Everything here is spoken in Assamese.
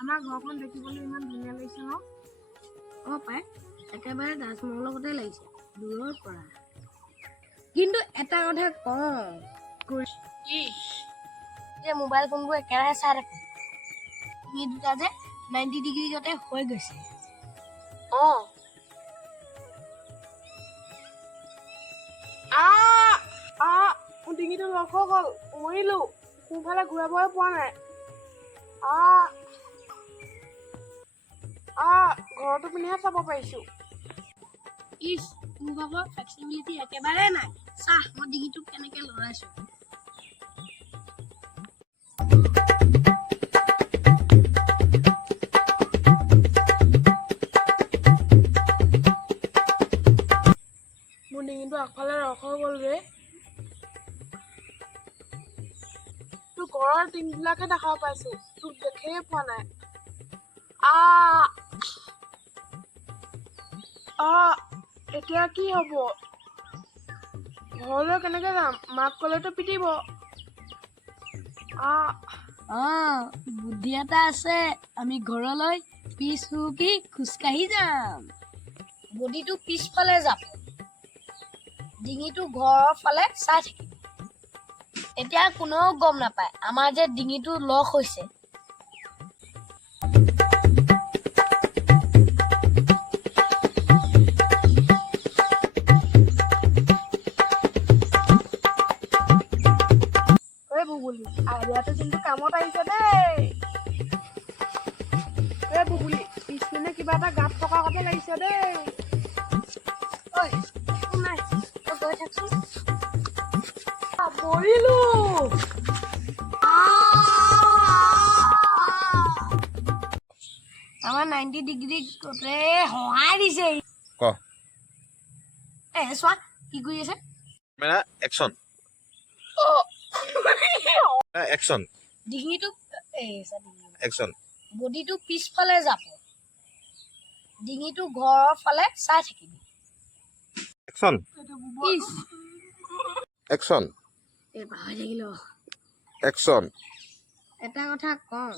আমাৰ ঘৰখন দেখিবলৈ ইমান ধুনীয়া লাগিছে ন? পাই একেবাৰে তাজমহলৰ লগতে লাগিছে দূৰৰ পৰা। কিন্তু এটা কথা কওঁ, যে মোবাইল ফোনবোৰ একেৰাহে চাই থাকো, তুমি দুটা যে 90 ডিগ্ৰী গতে হৈ গৈছে। মোৰ ডিঙিটো লগ হৈ গ'ল, মৰিলো। সোঁফালে ঘূৰাবই পোৱা নাই। ঘৰতো পিনিহে চাব পাৰিছো। মোৰ ভাগৰ ফ্লেক্সিবিলিটি একেবাৰে নাই। চাহ মই ডিঙিটো কেনেকে লৰাইছো। মোৰ ডিঙিটো আগফালে ৰস হৈ গ'ল ৰে। তোৰ ঘৰৰ টিংবিলাকে দেখাব পাইছো, তোক দেখিয়ে পোৱা নাই। এতিয়া কি হব? ঘৰলৈ কেনেকে যাম? মাক কলেতো পিটিব। বুদ্ধি এটা আছে। আমি ঘৰলৈ পিছ হুকি খোজকাঢ়ি যাম। বডিটো পিছফালে যাব, ডিঙিটো ঘৰৰ ফালে চাই থাকিম। এতিয়া কোনেও গম নাপায় আমাৰ যে ডিঙিটো লগ হৈছে। আইডিয়াটো কিন্তু কামত আহিছে দেই। বুবুলি, পিছপিনে কিবা এটা গাঁত থকা কথা লাগিছে দেই। নাই গৈ থাকচোন। মৰিলো। আমাৰ 90 ডিগ্ৰী গতে সহায় দিছে। চোৱা কি কৰি আছে। ডিঙিটো বডিটো পিছফালে যাব, ডিঙিটো ঘৰৰ ফালে চাই থাকিবি। এটা কথা কওঁ,